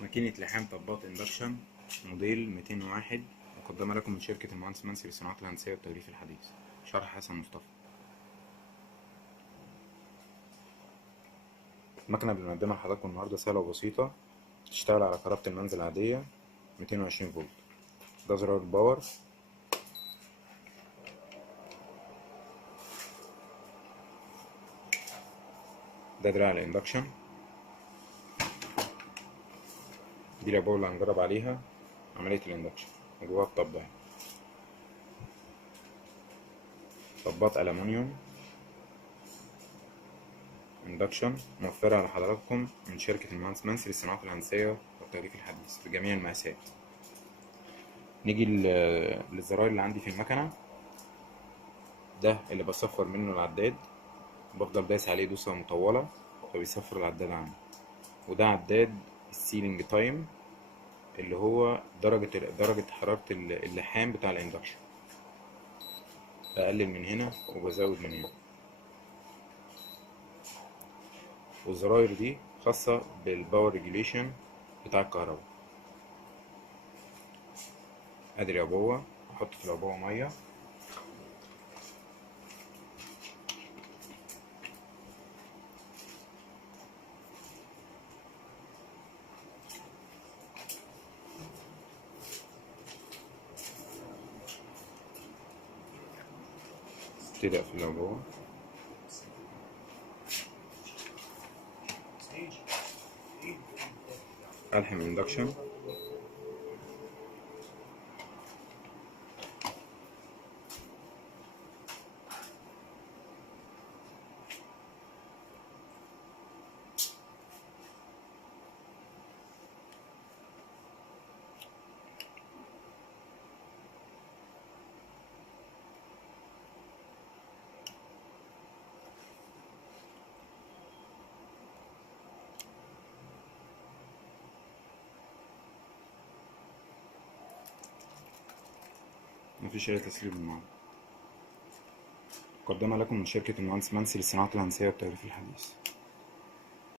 ماكينة لحام طباط اندكشن موديل 201 مقدمة لكم من شركة المهندس منسي للصناعات الهندسية والتغليف الحديث. شرح حسن مصطفى. المكنة اللي بنقدمها لحضراتكم النهاردة سهلة وبسيطة، تشتغل على كهربة المنزل العادية 220 فولت. ده زرار الباور، ده دراع الاندكشن، دي العبوة اللي هنجرب عليها عملية الاندكشن وجواها الطب اهي. طباط ألمونيوم اندكشن موفرة لحضراتكم من شركة المهندس منسي للصناعات الهندسية والتغليف الحديث بجميع المقاسات. نيجي للزراير اللي عندي في المكنة. ده اللي بصفر منه العداد، بفضل دايس عليه دوسة مطولة فبيصفر العداد عندي. وده عداد السيلينج تايم اللي هو درجة حرارة اللحام بتاع الاندكشن. بقلل من هنا وبزود من هنا. والزراير دي خاصة بالباور ريجوليشن بتاع الكهرباء. ادي العبوة، احط في العبوة مية، ابتدي اقفل العبوة. الحم الاندكشن، مفيش اي تسريب بالمعنى. مقدمة لكم من شركة المهندس منسي للصناعات الهندسية والتغليف الحديث.